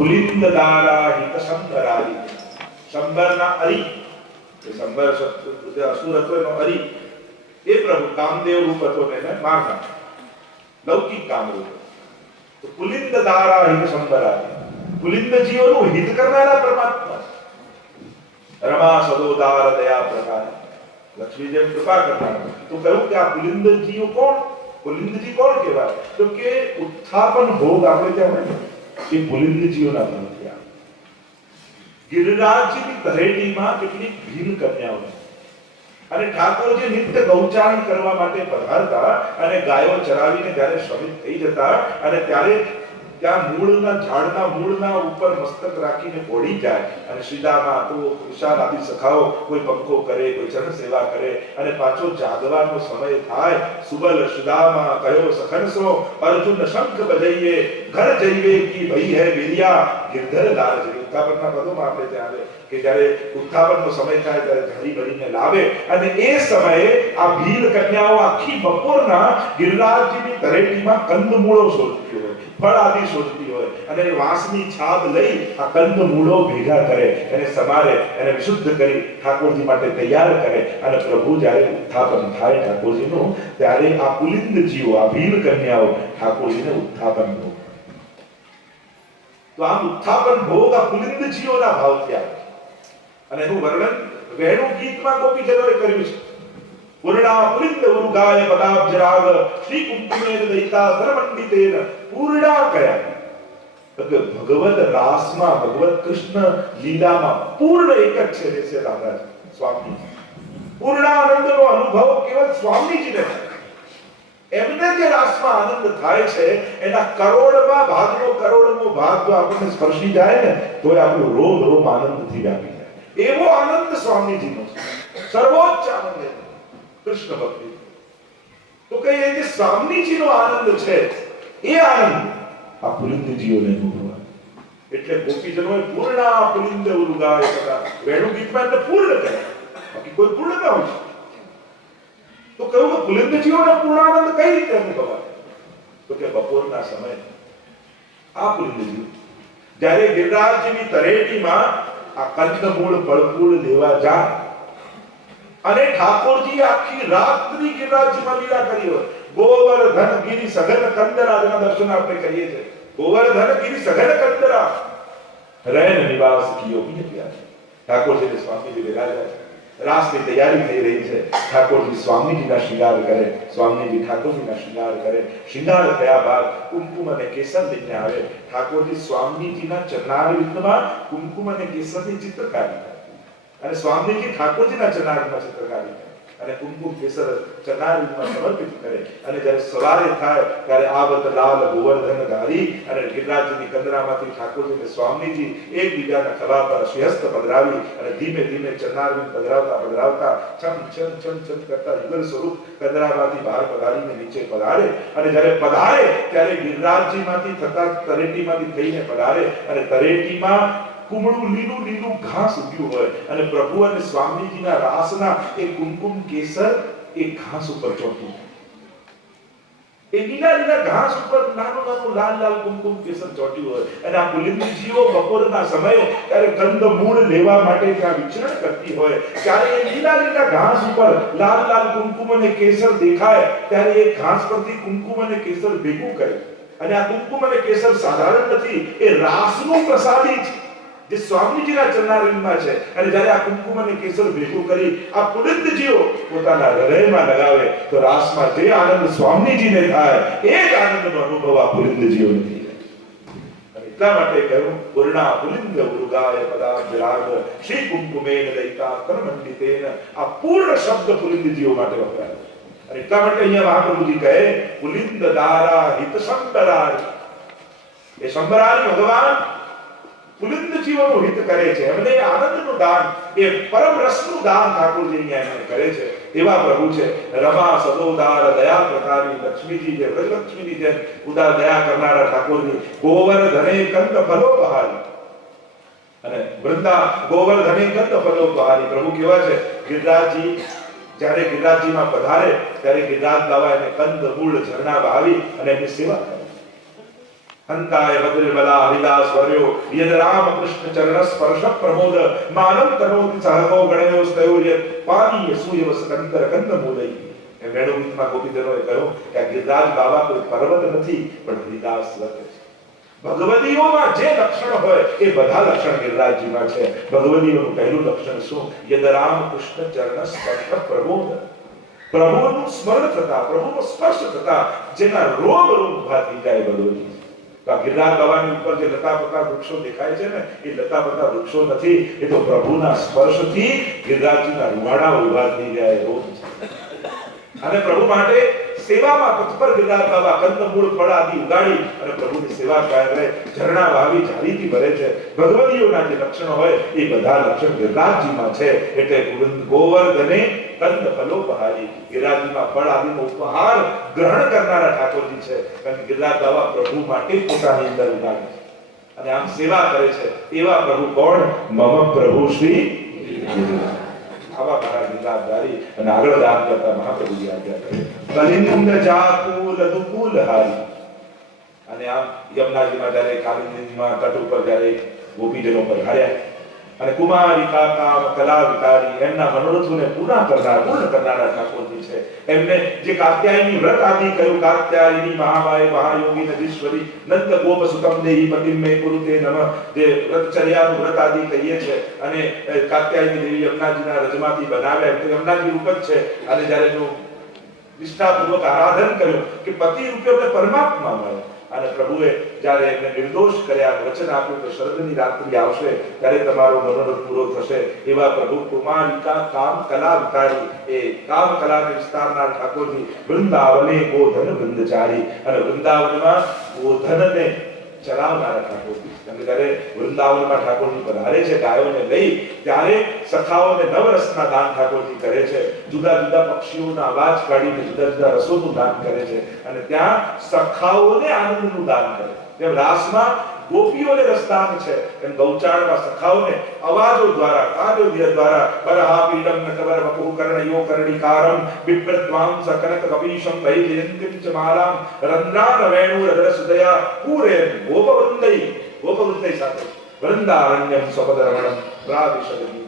પુલિંદ દારા હિત સંબરારી સંબરના અરી એ સંબર જે અસુર હતો એનો અરી એ પ્રભુ કામદેવ રૂપ હતો એને મારતા લૌકિક કામ રૂપ તો પુલિંદ દારા હિત સંબરારી પુલિંદ જીવોનું હિત કરનારા પરમાત્મા. રમા સદોદાર દયા પ્રકાર લક્ષ્મી જેમ કૃપા કરનાર તો કહ્યું કે આ પુલિંદ જીવ કોણ પુલિંદજી કોણ કહેવાય તો કે ઉત્થાપન ભોગ આપણે ત્યાં એ પુલિંદજીઓના નામ થયા ગિરિરાજની તળેટીમાં કેટલીક ભીલ કન્યાઓ. અને ઠાકોરજી નિત્ય ગૌચારણ કરવા માટે પધારતા અને ગાયો ચરાવીને ત્યારે શ્રમિત થઈ જતા અને ત્યારે ત્યાં મૂળના, ઝાડના મૂળના ઉપર મસ્તક રાખીને ઓળી જાય અને સીધામાં તો વિશાલ આદિ સખાઓ કોઈ પંખો કરે, કોઈ જન સેવા કરે અને પાછો જાગવાનો સમય થાય. સુબલ સુદામાં કયો સખનસો અર્જુન શંખ બજાઈએ, ઘર જઈએ કી ભઈ હે વિરિયા? ગિરધર દાર જઈએ. ઉત્થાપનના પદોમાં આપણે ત્યાં કે જ્યારે ઉત્થાપનનો સમય થાય ત્યારે ધારી ભરીને લાવે અને એ સમયે આ ભીલ કન્યાઓ આખી બપોરના ગિરરાજજીની તરેટીમાં કંદમૂળો શોધ્યો ફળ આદિ શોધતી હોય અને વાંસની છાપ લઈ આ કંદમૂળો ભેગા કરે, એને સમારે, એને વિશુદ્ધ કરી ઠાકોરજી માટે તૈયાર કરે અને પ્રભુ જ્યારે ઉત્થાપન થાય ઠાકોરજીનું, ત્યારે આ પુલિંદ જીવો, આ ભીમ કન્યાઓ ઠાકોરજીને ઉત્થાપન ભોગ તો આમ ઉત્થાપન ભોગ આ પુલિંદ જીવોના ભાવ થયા. અને એનું વર્ણન વહેણું ગીતમાં ગોપીજનોએ કર્યું છે. પદાબ્જ રાગ શ્રી કુંકુમે દૈતા સરમંડિતેન પૂર્ણા કયા ભગવત રાસમાં ભગવત કૃષ્ણ લીલામાં પૂર્ણ એક જ છે જે છે રાધાજી સ્વામી પૂર્ણાનંદનો અનુભવ કેવલ સ્વામીજીને એમને જે રાસમાં આનંદ થાય છે એના કરોડમાં ભાગનો કરોડમો ભાગ જો આપણને સ્પર્શી જાય ને તો એ આપણો રોમ રોમ આનંદથી વ્યાપી જાય એવો આનંદ સ્વામીજીનો નો સર્વોચ્ચ આનંદ. કૃષ્ણ ભક્તિ. તો કે એ જે સ્વામીજીનો આનંદ છે. એ આનંદ આ પુલિંદજીઓને અનુભવાય એટલે ગોપીજનોએ પૂર્ણા પુલિંદ ઉરુગાય કદા વેણુ ગીતમાં એટલે પૂર્ણ કહે બાકી કોઈ પૂર્ણ ના હોય. તો કહ્યું કે પુલિંદજીઓને પૂર્ણાનંદ કઈ રીતે અનુભવાય? તો કે બપોરના સમય આ પુલિંદજીઓ, જ્યારે ગિરિરાજજીની તરેટીમાં આ કંદમૂળ ફળફૂલ લેવા જાય અને ઠાકોરજી આખી રાત્રિ ગિરિરાજમાં લીલા કરી હોય. ગોવર્ધન ગિરી સઘન કંદરાજના દર્શન આપણે કરીએ છીએ. ગોવર્ધન ગિરી સઘન કંદરા રહેન નિવાસ કિયો પ્રિય ઠાકોરજીને સ્વામીજી વિરાજ્યા છે. રાસની તૈયારી થઈ રહી છે. ઠાકોરજી સ્વામીજીના શિંગાર કરે. સ્વામીજી ઠાકોરજીના શિંગાર કરે. શિંગાર થયા બાદ કુમકુમ અને કેસર લઈને આવે. ઠાકોરજી સ્વામીજીના ચરણારવિંદમાં કુમકુમ અને કેસરની ચિત્રકારી કરે. અને સ્વામીજી ઠાકોરજીના ચરણારવિંદમાં ચિત્રકારી કરે. અને કુમકુમ કેસર ચરણારવિંદમાં સમર્પિત કરે. અને જ્યારે સવારે થાય, ત્યારે આવત લાલ ગોવર્ધન ધારી અને ગિરિરાજની કંદરામાંથી ઠાકોરજી અને સ્વામીજી એકબીજાના ખભા પર શ્રેષ્ઠ પધરાવી અને ધીમે ધીમે ચરણારવિંદ પધરાવતા પધરાવતા છમ છમ છમ છમ કરતા યુગલ સ્વરૂપ કંદરામાંથી બહાર પધારીને નીચે પધારે. અને જ્યારે પધારે, ત્યારે ગિરિરાજજીમાંથી થતા તરેટીમાંથી થઈને પધારે. અને તરેટીમાં કુમળું, લીલું લીલું ઘાસ ઉગ્યું હોય. અને પ્રભુ અને સ્વામીજીના રાસના એ કુમકુમ કેસર એ ઘાસ ઉપર ચોંટ્યું. એ લીલા લીલા ઘાસ ઉપર નાનું નાનું લાલ લાલ કુમકુમ કેસર ચોટ્યું હોય. અને આ પુલિંદજીઓ બપોરના સમયે ત્યારે કંદ મૂળ લેવા માટે ત્યાં વિચરણ કરતી હોય. ત્યારે એ લીલા લીલા ઘાસ ઉપર લાલ લાલ કુમકુમ અને કેસર દેખાય. ત્યારે એ ઘાસ પરથી કુમકુમ અને કેસર ભેગું કરે. અને આ કુમકુમ અને કેસર સાધારણ નથી, એ રાસનું પ્રસાદી છે જે સ્વામીજીના ચરણારવિંદમાં છે. અને જ્યારે આ કુમકુમ અને કેસર ભેગું કરી આ પુનિતજીઓ પોતાના હૃદયમાં લગાવે, તો રાસમાં જે આનંદ સ્વામીજીને થાય, એ જ આનંદનો અનુભવ આ પુનિતજીઓને થઈ જાય એટલા માટે કહ્યું, પૂર્ણા પુલિંદ ઉરુગાય પદા વિરાગ શ્રી કુમકુમેન દૈતા કરમંડિતેન. આ પૂર્ણ શબ્દ પુલિંદજીઓ માટે વપરાય. અને એટલા માટે અહીંયા મહાપ્રભુજી કહે પુલિંદ દારા હિત સંબરારી એ સંબરારી ભગવાન પુલિંદ જીવોનું હિત કરે છે. એમને આનંદનું દાન, એ પરમ રસનું દાન ઠાકોરજી અહીંયા કરે છે. એવા પ્રભુ છે. રમા સદોદાર દયા પ્રકારી લક્ષ્મીજી જે, વ્રજલક્ષ્મીની જે ઉદાર દયા કરનારા ઠાકોરજી ગોવર્ધને કંદ ફલો બહારી અને વૃંદા ગોવર્ધને કંદ ફલો બહારી પ્રભુ કેવા છે? ગિરિરાજજી, જ્યારે ગિરિરાજજીમાં પધારે, ત્યારે ગિરરાજ બાબા એને કંદ, મૂળ, ઝરણા વાવી અને એની સેવા કરે. હંતાય વદ્રબલા હરિદાસ વર્યો ಯದ ರಾಮ ಕೃಷ್ಣ ಚರಣ ಸ್ಪರ್ಶ ಪ್ರಮೋದ માનમ તનોતિ ಸಹಗೋ ಗಣಯೋ સ્તયો ಪಾನೀಯ પાનીય સૂયવસ કંતર કંદ મૂલઈ એ વેણુ ગીતમાં ગોપીજનોએ કહ્યું કે આ ગિરિરાજ બાબા કોઈ પર્વત નથી પણ હરિદાસ લખે છે જે લક્ષણ હોય એ બધા લક્ષણ ગિરિરાજજીમાં છે ભગવદીઓનું પહેલું લક્ષણ શું યદ રામ કૃષ્ણ ચરણ સ્પર્શ પ્રમોદ પ્રભુનું સ્મરણ થતા પ્રભુનો સ્પર્શ થતા જેના રોગ રૂપ ઊભા થઈ જાય ભગવતી તો આ ગિરનાર બાબાની ઉપર જે લતા પતા વૃક્ષો દેખાય છે ને, એ લતા પતા વૃક્ષો નથી, એ તો પ્રભુના સ્પર્શથી ગિરરાજજીના રૂવાડા ઊભા થઈ જાય રોમ અને પ્રભુ માટે સેવામાં તત્પર ગિરનાર બાબા કંદમૂળ ફળ આદિ ઉગાડી અને પ્રભુની સેવા કરે ઝરણા, વાવી જાળીથી ભરે છે. ભગવદીઓના જે લક્ષણો હોય, એ બધા લક્ષણ ગિરનારજીમાં છે. એટલે ગોવિંદ ગોવર્ધને કંદ ફલોપહારી ગિરનારજીમાં ફળ આદિનો ઉપહાર ગ્રહણ કરનારા ઠાકોરજી છે. કારણ કે ગિરનાર બાબા પ્રભુ માટે પોતાની અંદર ઉગાડે અને આમ સેવા કરે છે. એવા પ્રભુ કોણ? મમ પ્રભુ શ્રી ગિરિરાજ. આવા મારા ગિરનારધારી અને આગળ દાન કરતા મહાપ્રભુજી આજ્ઞા કરે. કલિંદ જાકુલ દુકુલ હારી અને આમ યમુનાજીમાં જ્યારે કાલિંદીમાં તટ ઉપર જ્યારે ગોપીજનો પર હાર્યા અને કુમારિકા કામ કલા વિકારી, એમના મનોરથોને પૂરા કરનાર, પૂર્ણ કરનારા ઠાકોરજી છે. એમને જે કાત્યાયની વ્રત આદિ કહ્યું કાત્યાયની મહામાય મહાયોગી નદીશ્વરી નંદ ગોપ સુતમ દેહી પતિમ મે કુરુતે નમ. જે વ્રતચર્યાનું વ્રત આદિ કહીએ છે અને કાત્યાયની દેવી યમુનાજીના રજમાંથી બનાવ્યા તો યમુનાજી રૂપ જ છે. અને જ્યારે જો નિષ્ઠાપૂર્વક આરાધન કર્યું કે પતિ રૂપે પરમાત્મા મળે. અને પ્રભુએ જ્યારે એમને નિર્દોષ કર્યા, વચન આપ્યું કે શરદની રાત્રિ આવશે, ત્યારે તમારો મનોરથ પૂરો થશે. એવા પ્રભુ કુમારિકા કામ કલા વિકારી એ કામ કલાને વિસ્તારના ઠાકોરજી વૃંદાવને ગોધન વૃંદચારી. અને વૃંદાવનમાં ગોધનને ચલાવનારા ઠાકોરજી તમે જ્યારે વૃંદાવનમાં ઠાકોરજી પધારે છે, ગાયોને લઈ ત્યારે સખાઓને નવરસના દાન ઠાકોરજી કરે છે. જુદા જુદા પક્ષીઓના અવાજ કાઢીને જુદા જુદા રસોનું દાન કરે છે. અને ત્યાં સખાઓને આનંદનું દાન કરે જેમ રાસમાં ગોપીઓને રસદાન છે. એમ ગૌચાળમાં સખાઓને અવાજો દ્વારા કાવ્યો દ્વારા બરહા પીડમ નટવર વપુ કર્ણયો કર્ણિકારમ બિપ્રત્વામ સકનક કપીશમ ભય જયંતિમ ચ માલામ રંદ્રાન વેણુ રદર સુદયા પૂરે ગોપવૃંદૈ ગોપવૃંદૈ સાથે વૃંદારણ્યમ સ્વપદરમણમ પ્રાવિશદ. ગીત કીર્તિ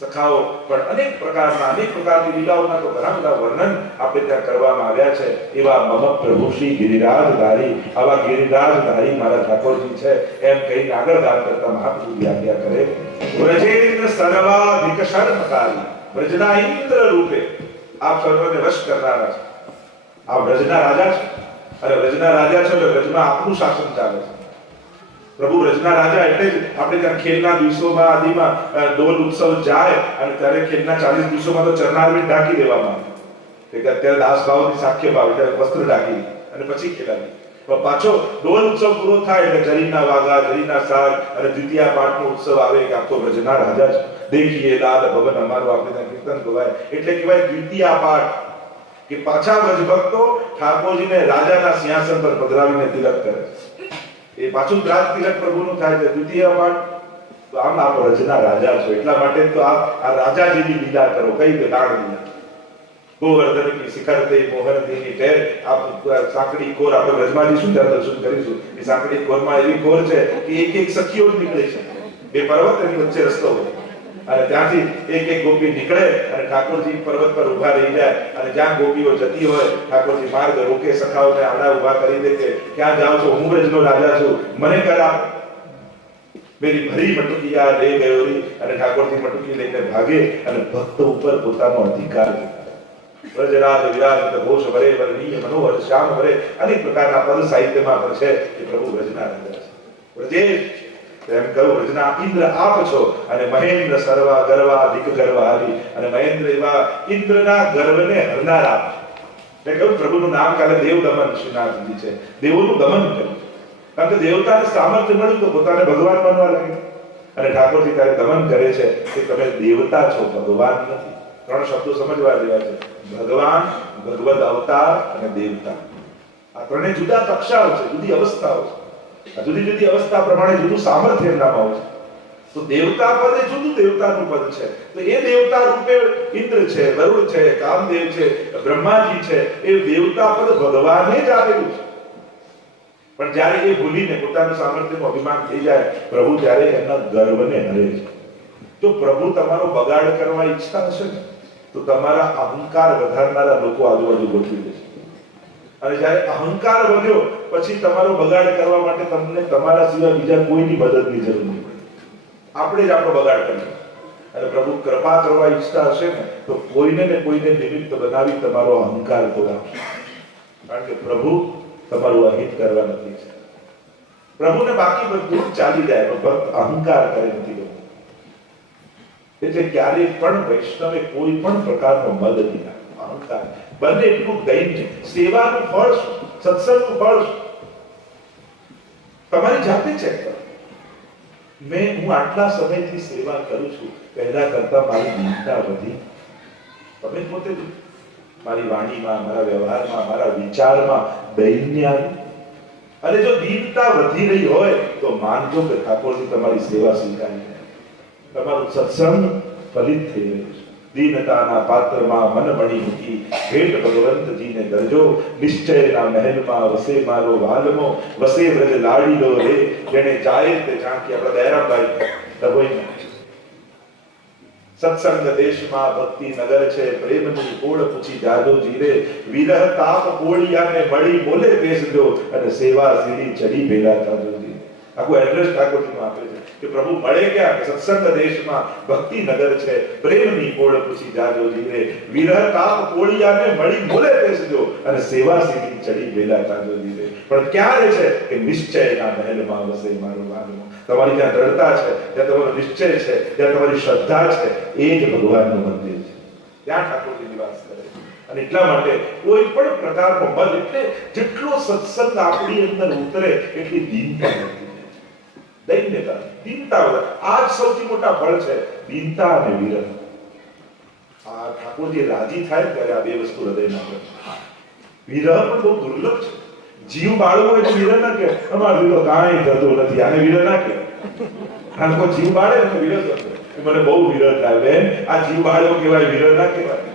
સખાઓ. પણ અનેક પ્રકારના, અનેક પ્રકારની લીલાઓના તો ઘણા બધા વર્ણન આપણે ત્યાં કરવામાં આવ્યા છે. એવા મમ પ્રભુ શ્રી ગિરિરાજધારી, આવા ગિરિરાજધારી મારા ઠાકોરજી છે. એમ કહી આગળ ગાન કરતા મહાપ્રભુ આજ્ઞા કરે, વ્રજેન્દ્ર સર્વાધિક શર્મકારી વ્રજના ઇન્દ્ર રૂપે. આપ સર્વને વશ કરનારા છે. આ વ્રજના રાજા છે. અને વ્રજના રાજા છે એટલે વ્રજમાં આપનું શાસન ચાલે છે. પ્રભુ રજના રાજા એટલે જ આપણે ત્યાં ખેલના દિવસોમાં, આદિમાં ડોલ ઉત્સવ જાય અને ત્યારે ખેલના ચાલીસ દિવસોમાં તો ચરનારવીર ઢાંકી દેવામાં આવે. કે અત્યારે દાસ ભાવની સાખ્ય ભાવ એટલે વસ્ત્ર ઢાંકી અને પછી ખેલાવી પણ પાછો ડોલ ઉત્સવ પૂરો થાય એટલે જરીના વાગા જરીના સાગ અને દ્વિતીય પાઠનો ઉત્સવ આવે કે આખો રજના રાજા જ. દેખીએ લાલ ભવન અમારું, આપણે ત્યાં કીર્તન ગવાય. એટલે કહેવાય દ્વિતીય પાઠ. કે પાછા વ્રજ ભક્તો ઠાકોરજીને રાજાના સિંહાસન પર પધરાવીને તિલક કરે. છે એ પાછું દ્રાજ તિલક પ્રભુનું થાય છે. દ્વિતીય પાઠ તો આમ આપ રજના રાજા છો. એટલા માટે તો આપ આ રાજાજીની લીલા કરો. કઈ દાણ લીલા ગોવર્ધન કી શિખર તે મોહર દેની ટેર. આપ સાંકડી કોર આપણે રજમાજી શું ત્યાં દર્શન કરીશું. એ સાંકડી કોરમાં એવી કોર છે કે એક એક સખીઓ નીકળે છે. બે પર્વત એની વચ્ચે રસ્તો હોય. અને ત્યાંથી એક એક ગોપી નીકળે અને ઠાકોરજી પર્વત પર ઊભા રહી જાય અને જ્યાં ગોપીઓ જતી હોય, ઠાકોરજી માર્ગ રોકે, સખાઓને આડા ઊભા કરી દે કે ક્યાં જાઓ છો? હું બ્રજનો રાજા છું. મને કરા. મેરી ભરી મટુકિયા લે ગયોરી. અને ઠાકોરજી મટુકી લઈને ભાગે અને ભક્ત ઉપર પોતાનો અધિકાર. વ્રજરાજ વિરાજિત ઘોષ વરે, વરણીય મનોહર, શ્યામ વરે, અનેક પ્રકારના પદ સાહિત્યમાં પણ છે કે પ્રભુ વ્રજના રાજા છે. વ્રજેશ એમ કહ્યું વ્રજના ઇન્દ્ર આપ છો અને મહેન્દ્ર સર્વા ગર્વા દિક ગર્વા હરી અને મહેન્દ્ર એવા ઇન્દ્રના ગર્વને હરનાર આપ. એટલે કહ્યું, પ્રભુનું નામ કાલે દેવ દમન શ્રીનાથજી છે. દેવોનું દમન કર્યું કારણ કે દેવતાને સામર્થ્ય મળ્યું તો પોતાને ભગવાન બનવા લાગે અને ઠાકોરજી ત્યારે દમન કરે છે કે તમે દેવતા છો, ભગવાન નથી. ત્રણ શબ્દો સમજવા જેવા છે. ભગવાન, ભગવદ અવતાર અને દેવતા. આ ત્રણેય જુદા કક્ષાઓ છે, જુદી અવસ્થાઓ છે. જુદી જુદી અવસ્થા પ્રમાણે જુદું સામર્થ્ય એમનામાં હોય તો દેવતા પદ જુદું દેવતાનું પદ છે. તો એ દેવતા રૂપે ઇન્દ્ર છે, વરુણ છે, કામદેવ છે, બ્રહ્માજી છે, એ દેવતા પદ ભગવાને જ આવેલું છે. પણ જ્યારે એ ભૂલીને પોતાનું સામર્થ્યનું અભિમાન થઈ જાય, પ્રભુ ત્યારે એમના ગર્વને હરે છે. જો પ્રભુ તમારો બગાડ કરવા ઈચ્છતા હશે ને? તો તમારા અહંકાર વધારનારા લોકો આજુબાજુ ગોઠવી દેશે. અને જ્યારે અહંકાર વધ્યો પછી તમારો બગાડ કરવા માટે તમને તમારા સિવાય બીજા કોઈની મદદની જરૂર નહીં પડે. આપણે જ આપણો બગાડ કરીએ. અને પ્રભુ કૃપા કરવા ઈચ્છતા હશે ને, તો કોઈને ને કોઈને નિમિત્ત બનાવી તમારો અહંકાર તોડાવશે કારણ કે પ્રભુ તમારું અહિત કરવા નથી છે પ્રભુને બાકી બધું ચાલી જાય, પણ ભક્ત અહંકાર કરે નથી. એટલે ક્યારેય પણ વૈષ્ણવે કોઈ પણ પ્રકારનો મદ નહીં. અહંકાર. બંને એટલું દૈન્ય સેવાનું ફળ સત્સંગનું ફળ તમારી જાતે ચેક કરો. મેં હું આટલા સમયથી સેવા કરું છું, પહેલા કરતા મારી દીનતા વધી. તમે પોતે મારી વાણીમાં, મારા વ્યવહારમાં, મારા વિચારમાં દૈન્ય અને જો દીનતા વધી રહી હોય, તો માનજો કે ઠાકોરજી તમારી સેવા સ્વીકારી તમારું સત્સંગ ફલિત થઈ રહ્યું છે. દીનતાના પાત્રમાં મન મણી મૂકી ભેટ ભગવંતજીને દરજો નિશ્ચયના મહેલમાં વસે મારો વાલમો, વસે વ્રજ લાડીલો રે જેને ચાહે તે ચાંકી આપણા દયારામભાઈ. ડભોઈના સત્સંગ દેશમાં ભક્તિ નગર છે, પ્રેમની કોળ પૂછી જાદો જીરે વિરહ તાપ કોળિયાને મળી બોલે બેસજો અને સેવા સીડી ચડી ભેગા થાજો આખું એડ્રેસ ઠાકોરજીમાં આપે છે. કે પ્રભુ મળે ક્યાં? સત્સંગ દેશમાં ભક્તિ નગર છે, પ્રેમની કોળ પૂછી જાજો જીરે વિરહ તાપ કોળિયાને મળી મોલે બેસજો અને સેવા સીધી ચડી વેલા જાજો જીરે પણ ક્યારે છે? કે નિશ્ચયના મહેલમાં વસે મારો વાલમો તમારી જ્યાં દ્રઢતા છે જ્યાં તમારો નિશ્ચય છે જ્યાં તમારી શ્રદ્ધા છે. એ જ ભગવાનનું મંદિર છે. ત્યાં ઠાકોરજી નિવાસ કરે અને એટલા માટે કોઈ પણ પ્રકારનો મન એટલે જેટલો સત્સંગ આપણી અંદર ઉતરે, એટલી દીનતા છે. દૈન્યતા દીનતા. આ જ સૌથી મોટા ફળ છે દીનતા અને વિરહ. આ ઠાકોરજી રાજી થાય ત્યારે આ બે વસ્તુ હૃદયમાં આવે. વિરહ પણ બહુ દુર્લભ છે. જીવ બાળવો એટલે વિરહ ના કે અમારું વિરહ કાંઈ થતો નથી. આને વિરહ ના કે લોકો જીવ બાળે તો વિરહ થતો મને બહુ વિરહ થાય. બેન, આ જીવ બાળવો કહેવાય, વિરહ ના કહેવાય.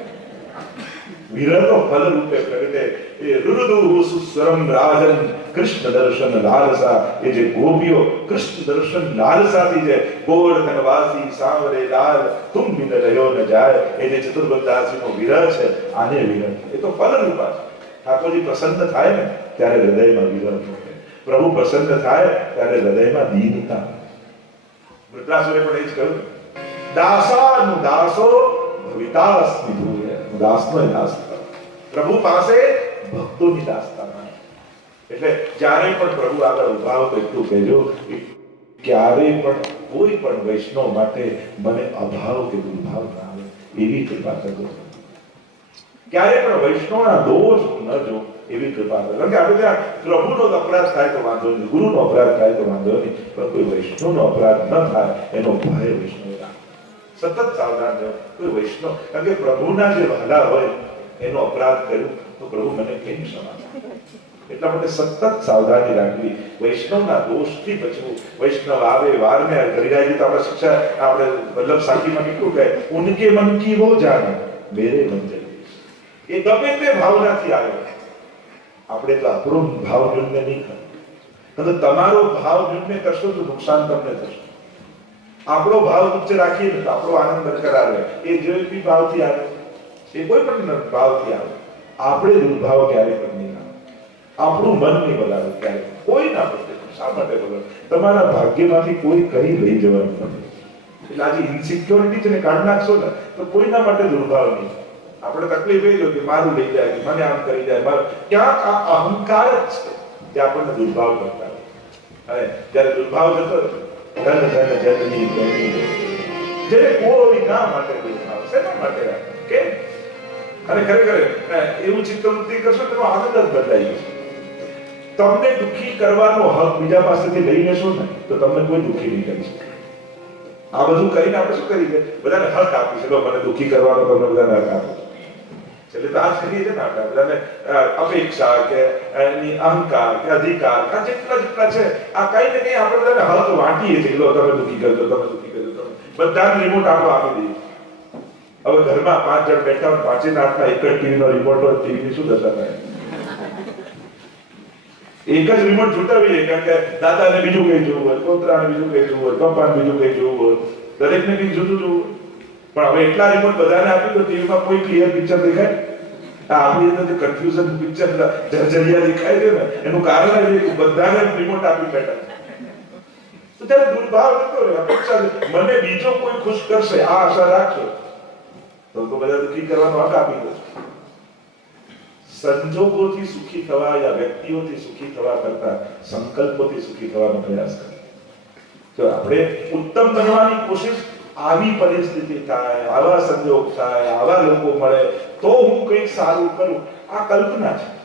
વિરહનો ફલ રૂપે પ્રગટે એ રુરુદુ સુસરમ રાજન કૃષ્ણ દર્શન લાલસા એ જે ગોપીઓ કૃષ્ણ દર્શન લાલસાથી જે ગોવર્ધન વાસી સાંવરે લાલ તુમ બિન રહ્યો ન જાય એ જે ચતુર્બદ્ધાસીનો વિરહ છે આને વિરહ એ તો ફલ રૂપા છે ઠાકોરજી પ્રસન્ન થાય ને ત્યારે હૃદયમાં વિરહ થાય પ્રભુ પ્રસન્ન થાય ત્યારે હૃદયમાં દીનતા વૃત્રાસુરે પણ એ જ કહ્યું દાસાનું દાસો ભવિતાસ્મિ દાસનો દાસ પ્રભુ પાસે ભક્તોની દાસતા એટલે જ્યારે પણ પ્રભુ આગળ ઊભા હો એટલું કહેજો ક્યારે પણ કોઈ પણ વૈષ્ણવ માટે મને અભાવ કે દુર્ભાવ ના આવે, એવી કૃપા કરજો. ક્યારે પણ વૈષ્ણવના દોષ ન જો, એવી કૃપા કરો કારણ કે આપણે ત્યાં પ્રભુનો અપરાધ થાય તો વાંધો નહીં, ગુરુનો અપરાધ થાય તો વાંધો નહીં, પણ કોઈ વૈષ્ણવનો અપરાધ ન થાય, એનો ભય વૈષ્ણવ સતત સાવધાન રહો કોઈ વૈષ્ણવ, કારણ કે પ્રભુના જે વહાલા હોય, એનો અપરાધ કર્યો, તો પ્રભુ મને કેમ ક્ષમા? એટલા માટે સતત સાવધાની રાખવી. વૈષ્ણવના દોષથી બચવું. વૈષ્ણવ આવે, વારને ગરિયાજી તો આપણે શિક્ષા, આપણે વલ્લભ સાખીમાં કેટલું કહે? ઉનકે મન કી વો જાને મેરે મન જગદીશ એ ગમે તે ભાવનાથી આવે. આપણે તો આપણો ભાવ નિર્ણય નહીં કરો તો તમારો ભાવ નિર્ણય કરશો તો નુકસાન તમને થશે. આપણો ભાવ ઉચ્ચ તો આપણો આનંદ બરકરાર રહે. એ જે બી ભાવથી આવે. એ કોઈ પણ ભાવથી આવે. આપણે દુર્ભાવ ક્યારે પણ નહીં આપણું મન નહીં બગાડે ક્યારે. કોઈ ના બગડે. શા માટે બગડે? તમારા ભાગ્યમાંથી કોઈ કઈ લઈ જવાનું નથી. એટલે આજે ઇન્સિક્યોરિટી છે ને કાઢ નાખશો ને, તો કોઈના માટે દુર્ભાવ નહીં. આપણે તકલીફ એ જો કે મારું લઈ જાય, મને આમ કરી જાય, મારું. ક્યાંક આ અહંકાર જ છે જે આપણને દુર્ભાવ કરતા હોય. અને જ્યારે દુર્ભાવ જતો ધન ધન જગની ગણી જેને કોઈ ના માટે દુર્ભાવ શેના માટે કે અને ખરેખર એવું ચિત્તવૃત્તિ કરશો તો આનંદ જ બદલાઈ જશે. તમને દુખી કરવાનો હક બીજા પાસેથી લઈ લેશો ને, તો તમને કોઈ દુખી નહીં કરી શકે. આ બધું કરીને આપણે શું કરી છે? બધાને હક આપી છે. મને દુખી કરવાનો તમને બધાને હક આપો. એટલે તો આ કરીએ છીએ ને આપણે બધાને અપેક્ષા કે એની અહંકાર કે અધિકાર આ જેટલા જેટલા છે આ કઈ ને કઈ આપણે બધાને હક વાંટીએ છીએ લો તમે દુખી કરજો તમે દુખી કરજો તમે બધાને રિમોટ આપણે આપી દઈએ હવે ઘરમાં પાંચ જણ બેઠા હોય પાંચે ના હાથમાં એક જ ટીવીનો રિમોટ હોય ટીવીની શું દશા થાય એક જ રિમોટ છૂટાવી કારણ કે દાદાને બીજું કઈ જોવું હોય પોતરાને બીજું કઈ જોવું હોય પપ્પાને બીજું કઈ જોવું હોય દરેકને કઈ જુદું જોવું હોય પણ હવે એટલા રિપોર્ટ બધાને આપી તો ટીવીમાં કોઈ ક્લિયર પિક્ચર દેખાય? આપણી અંદર જે કન્ફ્યુઝન પિક્ચર જર્જરિયા દેખાય છે ને, એનું કારણ એ બધાને રિપોર્ટ આપી બેઠા તો ત્યારે દુર્ભાવ નતો રહે અપેક્ષા મને બીજો કોઈ ખુશ કરશે, આ આશા રાખશો તો તો બધા દુઃખી કરવાનો હક આપી દો. સંજોગોથી સુખી થવા યા વ્યક્તિઓથી સુખી થવા કરતા સંકલ્પોથી સુખી થવાનો પ્રયાસ કરો. તો આપણે ઉત્તમ બનવાની કોશિશ આવી પરિસ્થિતિ થાય, આવા સંજોગ થાય, આવા લોકો મળે, તો હું કંઈક સારું કરું. આ કલ્પના છે.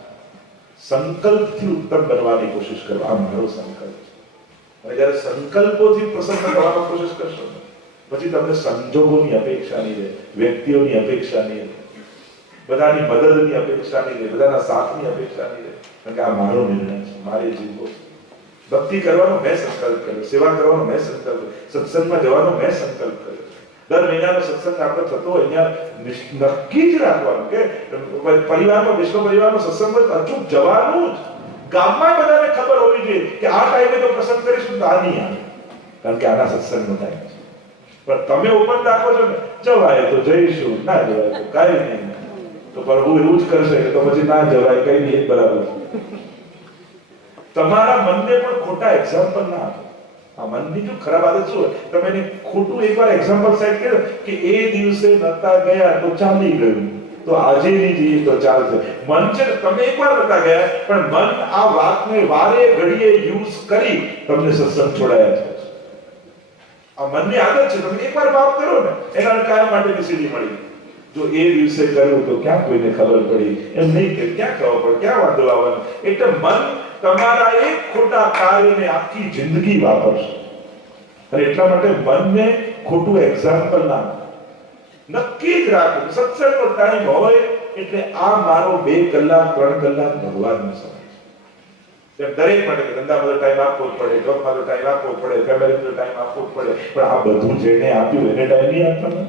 સંકલ્પથી ઉત્તમ બનવાની કોશિશ કરો. આ મારો સંકલ્પ છે. અને સંકલ્પોથી પ્રસન્ન કરવાનો કોશિશ કરશો પછી તમને સંજોગોની અપેક્ષા નહીં રહે, વ્યક્તિઓની અપેક્ષા નહીં રહે, બધાની મદદની અપેક્ષા નહીં રહે, બધાના સાથની અપેક્ષા નહીં રહે. કારણ કે આ મારો નિર્ણય છે, મારે જીવો છે. ભક્તિ કરવાનો મેં સંકલ્પ કર્યો, સેવા કરવાનો મેં સંકલ્પ કર્યો, સત્સંગમાં જવાનો મેં સંકલ્પ કર્યો. દર મહિનાનો સત્સંગ આપણે થતો હોય અહીંયા નક્કી જ રાખવાનું કે પરિવારમાં, વિશ્વ પરિવારનો સત્સંગ અચૂક જવાનું જ. ગામમાં બધાને ખબર હોવી જોઈએ કે આ ટાઈમે તો પ્રસંગ કરીશું, તો આ નહીં આવે. કારણ કે આના સત્સંગનો ટાઈમ છે. પણ તમે ઓપન રાખો છો ને, જવાય તો જઈશું, ના જવાય તો કાંઈ નહીં. તો પ્રભુ એવું જ કરશે તો પછી ના જવાય, કઈ નહીં, બરાબર. તમારા મનને પણ ખોટા એક્ઝામ્પલ ના આપો. આ મનની જો ખરાબ આદત શું હોય? તમે એને ખોટું એકવાર એક્ઝામ્પલ સેટ કર્યો કે એ દિવસે નતા ગયા તો ચાલી ગયું. તો આજે નહીં જઈએ તો ચાલશે. મન છે તમે એકવાર નતા ગયા, પણ મન આ વાતને વારે ઘડીએ યુઝ કરી તમને સત્સંગ છોડાયા છે. આ મનની આદત છે. તમે એકવાર વાત કરો ને, એના કાયમ માટેની સીડી મળી જો એ દિવસે કર્યું તો ક્યાં કોઈને ખબર પડી? એમ નહીં કે, ક્યાં ખબર પડે? ક્યાં વાંધો આવવાનો? એટલે મન તમારા એક ખોટા કાર્યને આખી જિંદગી વાપરશે. અને એટલા માટે મનને ખોટું એક્ઝામ્પલ ના નક્કી જ રાખો. સત્સંગનો ટાઈમ હોય એટલે આ મારો બે કલાક, ત્રણ કલાક ભગવાનનો સમય છે દરેક માટે ધંધામાં ટાઈમ આપવો જ પડે જોબમાં ટાઈમ આપવો પડે ફેમિલીમાં ટાઈમ આપવો પડે. પણ આ બધું જેને આપ્યું એને ટાઈમ નહીં આપવાનો.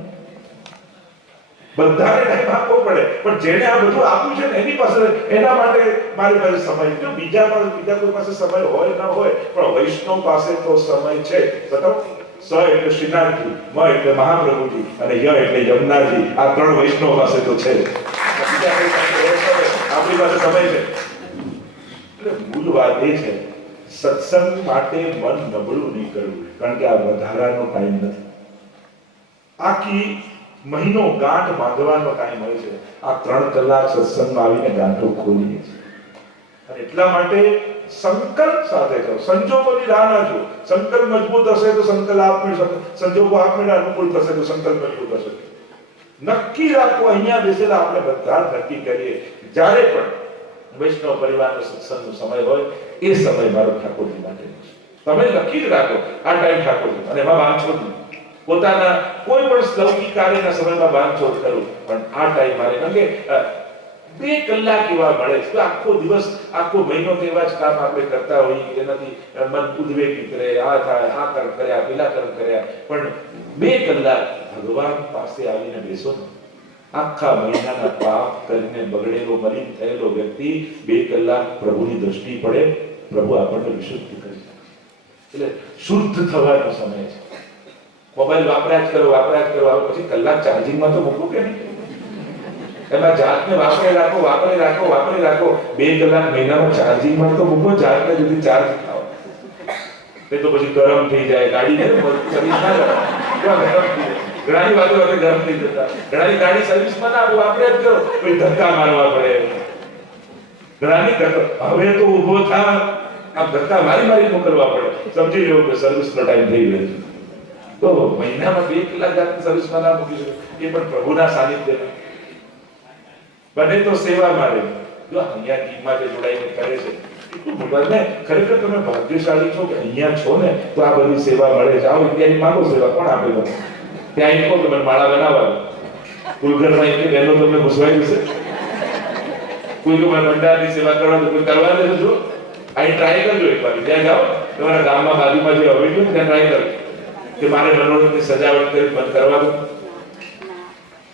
બધાને ટાઈમ આપવો પડે. પણ જેને આ બધું આપ્યું છે ને એની પાસે એના માટે મારી પાસે સમય જો બીજા પાસે, બીજા કોઈ પાસે સમય હોય ના હોય, પણ વૈષ્ણવ પાસે તો સમય છે. બતાવો સ એટલે શ્રીનાથજી, મ એટલે મહાપ્રભુજી અને ય એટલે યમુનાજી. આ ત્રણ વૈષ્ણવ પાસે તો છે. આપણી પાસે સમય છે. એટલે મૂળ વાત એ છે, સત્સંગ માટે મન નબળું નહીં કરવું, કારણ કે આ વધારાનો ટાઈમ નથી. આખી મહિનો ગાંઠ બાંધવાનો ટાઈમ હોય છે. આ ત્રણ કલાક સત્સંગમાં આવીને ગાંઠો ખોલીએ છીએ. અને એટલા માટે સંકલ્પ સાથે કરો. સંજોગોની રાહ ના જો સંકલ્પ મજબૂત હશે તો સંકલ્પ આપમેળે સંજોગો આપમેળે અનુકૂળ થશે તો સંકલ્પ મજબૂત હશે. નક્કી રાખો, અહીંયા બેસેલા આપણે બધા નક્કી કરીએ. જ્યારે પણ વૈષ્ણવ પરિવારનો સત્સંગનો સમય હોય, એ સમય મારો ઠાકોરજી માટે તમે નક્કી જ રાખો, આ ટાઈમ ઠાકોરજી. અને એમાં વાંચો નહીં. પોતાના કોઈ પણ લૌકિક કાર્યના સમયમાં બાંધછોડ કરું. પણ આ ટાઈમ મારે કે બે કલાક એવા મળે તો આખો દિવસ આખો મહિનો તો એવા જ કામ આપણે કરતા હોઈએ જેનાથી અ, મન ઉદ્વેગિત રહે આ થાય આ કર્મ કર્યા પેલા કર્મ કર્યા. પણ બે કલાક ભગવાન પાસે આવીને બેસો ને. આખા મહિનાના પાપ કરીને બગડેલો મલિન થયેલો વ્યક્તિ બે કલાક પ્રભુની દ્રષ્ટિ પડે પ્રભુ આપણને વિશુદ્ધ કરી એટલે શુદ્ધ થવાનો સમય છે. મોબાઈલ વાપર્યા જ કરો, વાપર્યા જ કરો આવે પછી કલાક ચાર્જિંગમાં તો મૂકો કે નહીં? એમાં જાતને વાપરે રાખો વાપરે રાખો વાપરે રાખો. બે કલાક મહિનામાં ચાર્જિંગમાં તો મૂકો, જાતને જુદી ચાર્જ થાવ. તે તો પછી ગરમ થઈ જાય, ગાડી ને સર્વિસ ના. ઘણાની વાતો વાતે ગરમ થઈ જતા. ઘણાની ગાડી સર્વિસમાં ના આપો વાપરે જ કરો. પછી ધક્કા મારવા પડે. ઘણાની હવે તો ઊભો થા. આમ ધક્કા મારી મારી મોકલવા પડે. સમજી લો કે સર્વિસનો ટાઈમ થઈ ગયો તો મહિનામાં બે કલાક જાતની સર્વિસમાં ના મૂકી એ પણ પ્રભુના સાનિધ્યમાં. બને તો સેવા મારે. જો અહીંયા ટીમમાં જે જોડાઈને કરે છે, એટલું મોટું ને ખરેખર તમે ભાગ્યશાળી છો કે અહીંયા છો ને, તો આ બધી સેવા મળે છે. આવો ઇત્યાદિ માંગો સેવા કોણ આપે તમને? ત્યાં એક તમે માળા બનાવવા. કુલઘરમાં એક બહેનો તમને ઘૂસવાઈ જશે. કોઈ મને ભંડારની સેવા કરવા તો કોઈ કરવા દેજો અહીં ટ્રાય કરજો એકવાર ત્યાં જાઓ. તમારા ગામમાં બાજુમાં જે હવે ત્યાં ટ્રાય કરજો. કે મારે મનોરંજનની સજાવટ કરી બંધ કરવા દો.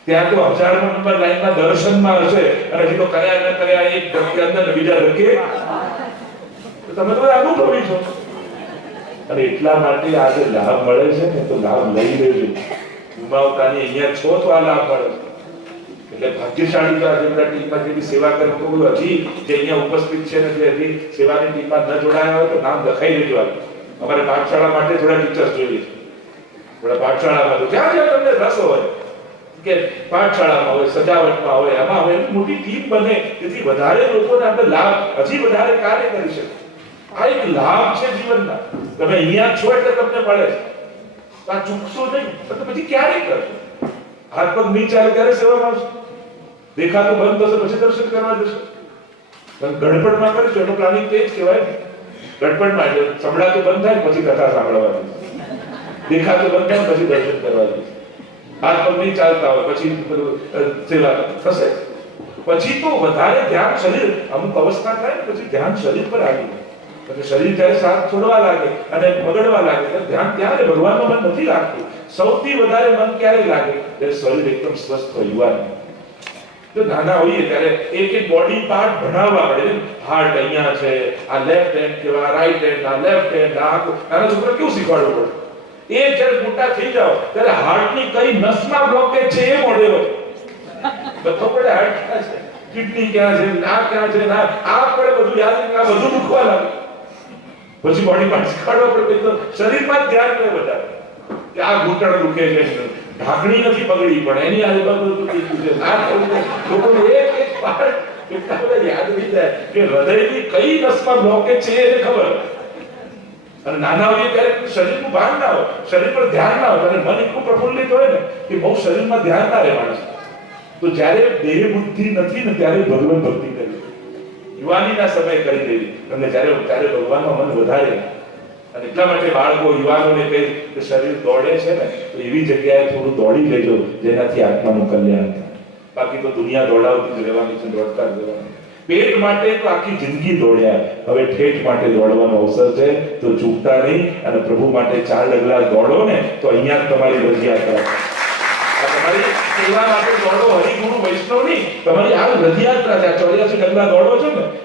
ત્યાં તો હજારો નંબર લાઈનમાં દર્શનમાં હશે. અને હજી તો કર્યા ન કર્યા એક ધમકી અંદર બીજા ધમકી તમે તો અનુભવી છો. અને એટલા માટે આજે લાભ મળે છે ને તો લાભ લઈ લેજો. ગુમાવતાની અહીંયા છો તો આ લાભ મળે એટલે ભાગ્યશાળી તો આજે બધા ટીમમાં જેની સેવા કરે તો હજી જે અહીંયા ઉપસ્થિત છે ને જે હજી સેવાની ટીમમાં ન જોડાયા હોય તો નામ લખાઈ લેજો. અમારે પાઠશાળા માટે થોડા ટીચર્સ જોઈએ છે. થોડા પાઠશાળામાં તો જ્યાં જ્યાં તમને રસ હોય, કે પાઠશાળામાં હોય, સજાવટમાં હોય, આમાં હોય મોટી ટીમ બને, જેથી વધારે લોકોને આપણે લાભ, હજી વધારે કાર્ય કરી શકે આ એક લાભ છે જીવનના. તમે અહીંયા છો તમને મળે છે. આ ચૂકશો નહીં, તો પછી ક્યારે કરશો હાથ પગ નહીં ચાલે ત્યારે સેવામાં આવશો. દેખાતું બંધ થશે, પછી દર્શન કરવા જશો. ગણપણમાં કરીશું, એનું પ્લાનિંગ તે જ કહેવાય ગણપણમાં સંભળાતું બંધ થાય પછી કથા સાંભળવાની. દેખાતું બંધ પછી દર્શન કરવાની હાથ પગ નહીં ચાલતા હોય, પછી સેવા થશે. પછી તો વધારે ધ્યાન શરીર, અમુક અવસ્થા થાય પછી ધ્યાન શરીર પર આવી જાય. એટલે શરીર ત્યારે સાથ છોડવા લાગે અને બગડવા લાગે ત્યારે ધ્યાન ત્યારે ભગવાનનું મન નથી લાગતું. સૌથી વધારે મન ક્યારે લાગે? ત્યારે શરીર એકદમ સ્વસ્થ યુવાન. જો નાના હોઈએ ત્યારે એક એક બોડી પાર્ટ ભણાવવા પડે હાર્ટ અહીંયા છે, આ લેફ્ટ હેન્ડ કેવા રાઈટ હેન્ડ આ લેફ્ટ હેન્ડ આ. નાના છોકરા કેવું શીખવાડવું પડે? એ જ્યારે મોટા થઈ જાઓ, ત્યારે હાર્ટની કઈ નસમાં બ્લોકેજ છે એ મોડે બધો પડે હાર્ટ ક્યાં છે? કિડની ક્યાં છે? આ ક્યાં છે? ના આ પડે બધું યાદ આ બધું દુખવા લાગે. પછી બોડી પાર્ટ કાઢો પડે તો શરીરમાં ધ્યાન રહે બધા કે આ ઘૂંટણ દુખે છે. ઢાંકણી નથી બગડી પણ એની આજુબાજુ બધું દુખતું છે. ના થવું લોકોને એક એક પાર્ટ એટલા બધા યાદ રહી જાય કે હૃદયની કઈ નસમાં બ્લોકેજ છે એને ખબર. અને નાના હોઈએ ત્યારે શરીરનું ભાન ના હોય, શરીર પર ધ્યાન ના હોય, અને મન એટલું પ્રફુલ્લિત હોય ને કે બહુ શરીરમાં ધ્યાન ના રહે માણસ તો જ્યારે દેહ બુદ્ધિ નથી ને ત્યારે ભગવાન ભક્તિ કરવી યુવાનીના સમય કરી દેવી. અને જ્યારે ત્યારે ભગવાનમાં મન વધારે અને એટલા માટે બાળકો, યુવાનોને કહે કે શરીર દોડે છે ને, તો એવી જગ્યાએ થોડું દોડી લેજો જેનાથી આત્માનું કલ્યાણ થાય. બાકી તો દુનિયા દોડાવતી જ રહેવાની છે, દોડતા જ રહેવાની પેટ માટે તો આખી જિંદગી દોડ્યા. હવે ઠેઠ માટે દોડવાનો અવસર છે, તો ચૂકતા નહીં અને પ્રભુ માટે ચાર ડગલા દોડો ને, તો અહીંયા તમારી રજિયા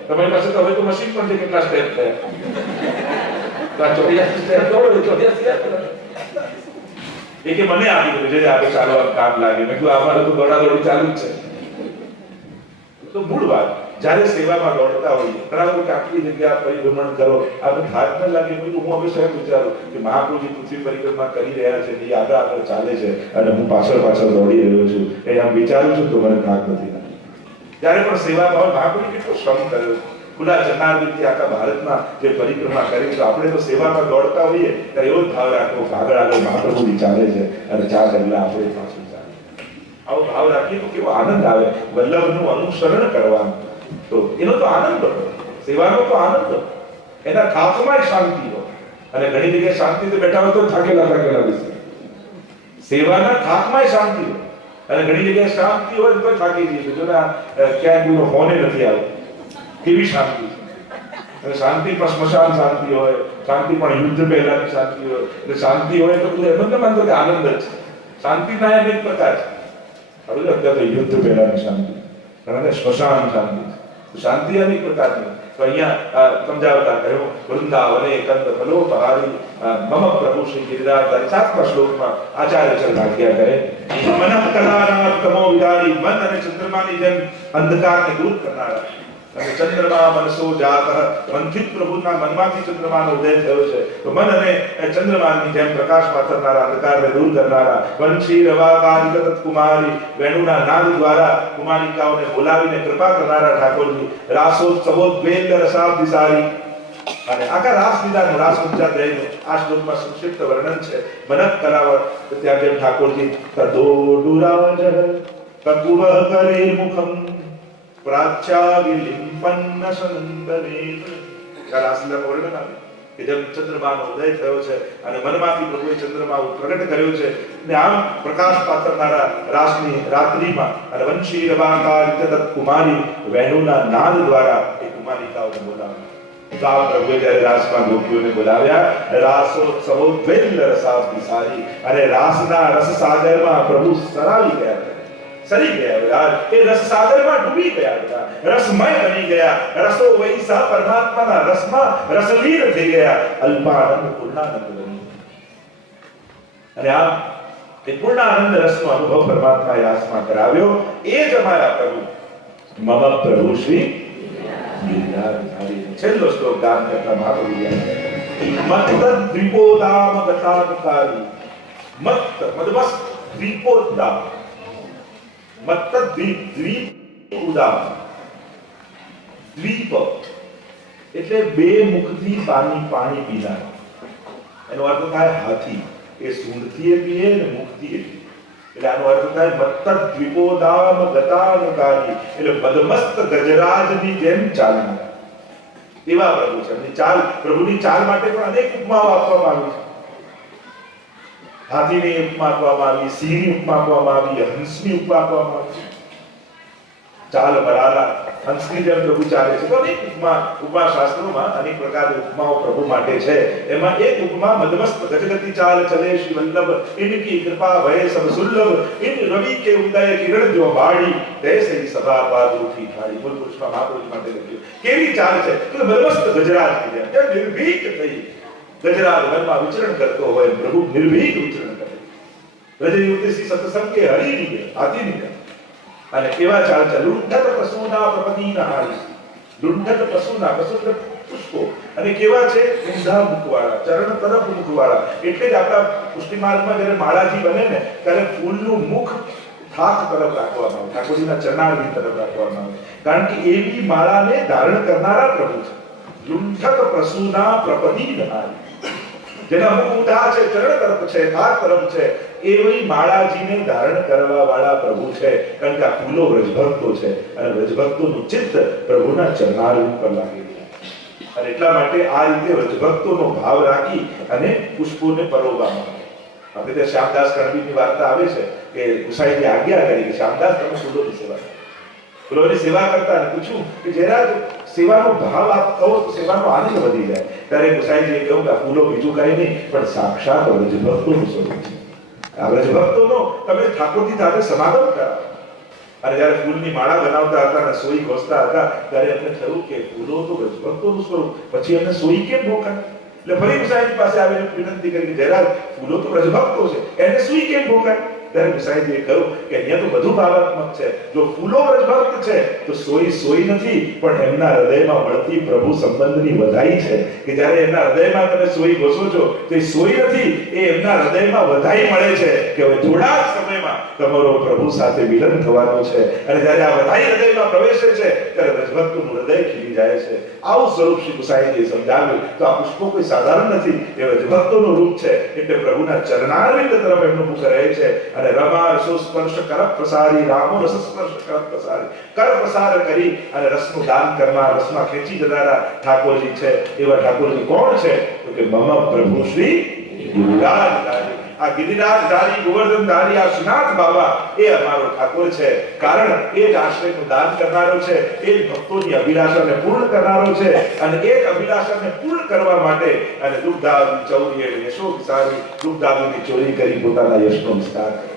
તમારી પાસે તો મશીન પણ છે, કેટલા સ્ટેપ થયા એ કે મને આપી દીધું છે આપણે ચાલવા કામ લાગે મેં કીધું તો દોડા દોડી ચાલુ જ છે. તો મૂળ વાત. જ્યારે સેવામાં દોડતા હોઈએ બરાબર કે આટલી જગ્યા પરિભ્રમણ કરો આપણે થાક ન લાગે મેં હું હંમેશા એમ વિચારું કે મહાપ્રભુજી પૃથ્વી પરિક્રમા કરી રહ્યા છે એ આગળ આગળ ચાલે છે અને હું પાછળ પાછળ દોડી રહ્યો છું. એ આમ વિચારું છું તો મને થાક નથી જ્યારે પણ સેવા ભાવ મહાપ્રભુ કેટલો શ્રમ કર્યો ખુલ્લા જનારથી આખા ભારતમાં જે પરિક્રમા કરી તો આપણે તો સેવામાં દોડતા હોઈએ, ત્યારે એવો જ ભાવ રાખવો આગળ આગળ મહાપ્રભુજી ચાલે છે અને ચાર ડગલા આપણે પાછળ ચાલે આવો ભાવ રાખીએ તો કેવો આનંદ આવે, વલ્લભનું અનુસરણ કરવાનું તો એનો તો આનંદ હતો. સેવાનો તો આનંદ હતો. એના ખાસમાં શાંતિ હતો. અને ઘણી જગ્યાએ શાંતિથી બેઠા હોય તો થાકેલા થાકેલા બેસે. સેવાના થાકમાં શાંતિ હોય. અને ઘણી જગ્યાએ શાંતિ હોય તો થાકી જઈએ જો ના ક્યાંય કોઈનો ફોને નથી આવ્યો કેવી શાંતિ? અને શાંતિ પણ સ્મશાન શાંતિ હોય. શાંતિ પણ યુદ્ધ પહેલાની શાંતિ હોય. એટલે શાંતિ હોય તો બધું એમ માનતો કે આનંદ જ છે. શાંતિના એક પ્રકાર છે. અત્યારે યુદ્ધ પહેલાની શાંતિ. અને સ્મશાન શાંતિ છે. શાંતિ અનેક પ્રકારની. તો અહીંયા સમજાવતા કહ્યું, વૃંદાવને કંદ ફલો પહારી મમ પ્રભુ શ્રી ગિરિરાજ સાતમા શ્લોકમાં આચાર્ય ચંદ્ર કરે મન કલાના તમો વિદારી, મન અને ચંદ્રમાની જેમ અંધકારને દૂર કરનારા. અને ચંદ્રમા મનસો જાત. મનથી પ્રભુના મનમાંથી ચંદ્રમાનો ઉદય થયો છે. તો મન અને ચંદ્રમાની જેમ પ્રકાશ પાથરનારા, અંધકારને દૂર કરનારા, વંશી રવાકારિક કુમારી વેણુના નાદ દ્વારા કુમારિકાઓને બોલાવીને કૃપા કરનારા ઠાકોરજી. રાસોત્સવો દ્વેલ રસાબ્દિસારી અને આખા રાસ લીલાનું રાસ ઉંચા દયનું આ શ્લોકમાં સંક્ષિપ્ત વર્ણન છે. મનક કલાવર ત્યાં જેમ ઠાકોરજી તદોડુરાજ કકુવ કરે મુખમ પ્રાચ્યાવિલિંપન્ન સંદનેન આ રાસ લીલાનું વર્ણન આવે કે જેમ ચંદ્રમાનો ઉદય થયો છે અને મનમાંથી પ્રભુએ ચંદ્રમા પ્રગટ કર્યો છે. ને આમ પ્રકાશ પાથરનારા રાસની રાત્રિમાં અને વંશી રવાકાર તત કુમારી વેણુના નાદ દ્વારા એ કુમારિકાઓને બોલાવે તો આ પ્રભુએ જ્યારે રાસમાં બોલાવ્યા અને રાસના રસ સાગરમાં પ્રભુ સરાવી ગયા છે સરી ગયા બધા એ રસ સાગરમાં ડૂબી ગયા બધા રસમય બની ગયા રસો વૈસા પરમાત્માના રસમાં રસવીર થઈ ગયા અલ્પાનંદ પૂર્ણાનંદ બની અને આ એ પૂર્ણાનંદ રસનો અનુભવ પરમાત્માએ આસમાં કરાવ્યો એ જ અમારા પ્રભુ મમ પ્રભુ શ્રી ગિરિરાજધારી. છેલ્લો શ્લોક ગાન કરતા મહાપ્રભુ મત્ત દ્વીપોદામ ગતાનુકારી મત્ત મદમસ્ત દ્વીપોદામ મત્ત દ્વીપ દ્વીપ દ્વીપ. એટલે બે મુખથી પાણી પાણી પીનાર. એનો અર્થ થાય હાથી. એ સૂંઢથી પીએ ને પીએ. એટલે આનો અર્થ થાય મત્ત દ્વીપોદામ ગતાનુકારી એટલે મદમસ્ત ગજરાજની જેમ ચાલનાર. એવા પ્રભુ છે. એમની ચાલ પ્રભુની ચાલ માટે પણ અનેક ઉપમાઓ આપવામાં આવી છે. હાથીની ઉપમા આપવામાં આવી, સિંહની ઉપમા આપવામાં આવી, હંસની ઉપમા આપવામાં આવી. ચાલ બરાલા, હંસની જેમ પ્રભુ ચાલે છે. તો અનેક ઉપમા ઉપમા શાસ્ત્રોમાં અનેક પ્રકારની ઉપમાઓ પ્રભુ માટે છે. એમાં એક ઉપમા મધમસ્ત ગજગતિ ચાલ ચલે શ્રી વલ્લભ ઇનકી કૃપા ભય સબ સુલ્લભ ઇન રવિ કે ઉદય કિરણ જો બાળી તૈસે ही સભા બાદ ઉઠી ઠાળી પુષ્પા મહાપુરુષ માટે લખ્યું. કેવી ચાલ છે? તો મધમસ્ત ગજરાજ જેમ જેમ નિર્ભીક થઈ. ગજરાજ વનમાં વિચરણ કરતો હોય, પ્રભુ નિર્ભીક વિચરણ કરે. વ્રજયુવતી સત્સંગ કે હરી નીકળે હાથી નીકળે. અને કેવા ચાલ છે લુંઠત પશુના પ્રપદીના હારી. લુંઠત પશુના પશુ પુષ્પો. અને કેવા છે? ઊંધા મુખવાળા, ચરણ તરફ મુખવાળા. એટલે જ આપણા પુષ્ટિ માર્ગમાં જ્યારે માળાજી બને ને, ત્યારે ફૂલનું મુખ થાક તરફ રાખવામાં આવે, ઠાકોરજીના ચરણારવિંદ તરફ રાખવામાં આવે. કારણ કે એવી માળાને ધારણ કરનારા પ્રભુ છે. લુંઠક પશુના પ્રપદી હારી. જેના મુખ ઊંધા છે, ચરણ તરફ છે, થાક તરફ છે એવી માળાજીને ધારણ કરવા વાળા પ્રભુ છે. કારણ કે આ ફૂલો વ્રજભક્તો છે અને વ્રજભક્તોનું ચિત્ત પ્રભુના ચરણાર ઉપર લાગેલું અને એટલા માટે આ રીતે વ્રજભક્તોનો ભાવ રાખી અને પુષ્પોને પરોવવામાં આવે આપણે ત્યાં શ્યામદાસ કણબીની વાર્તા આવે છે કે ગુસાઈજી આજ્ઞા કરી કે શ્યામદાસ તમે ફૂલોની સેવા કરો. ફૂલોની સેવા કરતા અને પૂછ્યું કે જેના સેવાનો ભાવ આપ કહો સેવાનો આનંદ વધી જાય. ત્યારે ગુસાઈજીએ કહ્યું કે ફૂલો બીજું કઈ નહીં, પણ સાક્ષાત વ્રજભક્તોનું સ્વરૂપ છે. આ વ્રજભક્તોનો તમે ઠાકોરજી સાથે સમાગમ કરો. અને જ્યારે ફૂલની માળા બનાવતા હતા અને સોઈ ઘોસતા હતા, ત્યારે એમને થયું કે ફૂલો તો વ્રજભક્તોનું સ્વરૂપ, પછી એમને સોઈ કેમ ભોકાય એટલે ફરી ગુસાઈજી પાસે આવીને વિનંતી કરી કે, જયરાજ, ફૂલો તો વ્રજભક્તો છે, એને સુઈ કેમ ભોકાય તમારો પ્રભુ સાથે મિલન થવાનું છે. અને જ્યારે આ વધાઈ હૃદયમાં પ્રવેશે છે, ત્યારે રજભક્તનું હૃદય ખીલી જાય છે. આવું સ્વરૂપ શ્રી ગુસાઈજીએ સમજાવ્યું. તો આ પુષ્પો કોઈ સાધારણ નથી. એ વ્રજભક્તોનું રૂપ છે. એટલે પ્રભુના ચરણારવિંદ તરફ એમનું મુખ રહે છે. અને રમા સુસ્પર્શ કર પ્રસારી, રામો રસ સ્પર્શ કર પ્રસારી. કર પ્રસાર કરી અને રસનું દાન કરનાર, રસમાં ખેંચી જનારા ઠાકોરજી છે. એવા ઠાકોરજી કોણ છે? તો કે મમ પ્રભુ શ્રી ગિરિરાજધારી. આ ગિરિરાજધારી, ગોવર્ધનધારી, આ શ્રીનાથ બાબા એ અમારો ઠાકોર છે. કારણ એ જ આશ્રયનું દાન કરનારો છે, એ જ ભક્તોની અભિલાષાને પૂર્ણ કરનારો છે અને એ જ અભિલાષાને પૂર્ણ કરવા માટે અને દુગ્ધાદુ ચૌરી યશો સારી દુગ્ધાદુની ચોરી કરી પોતાના યશનો વિસ્તાર કરે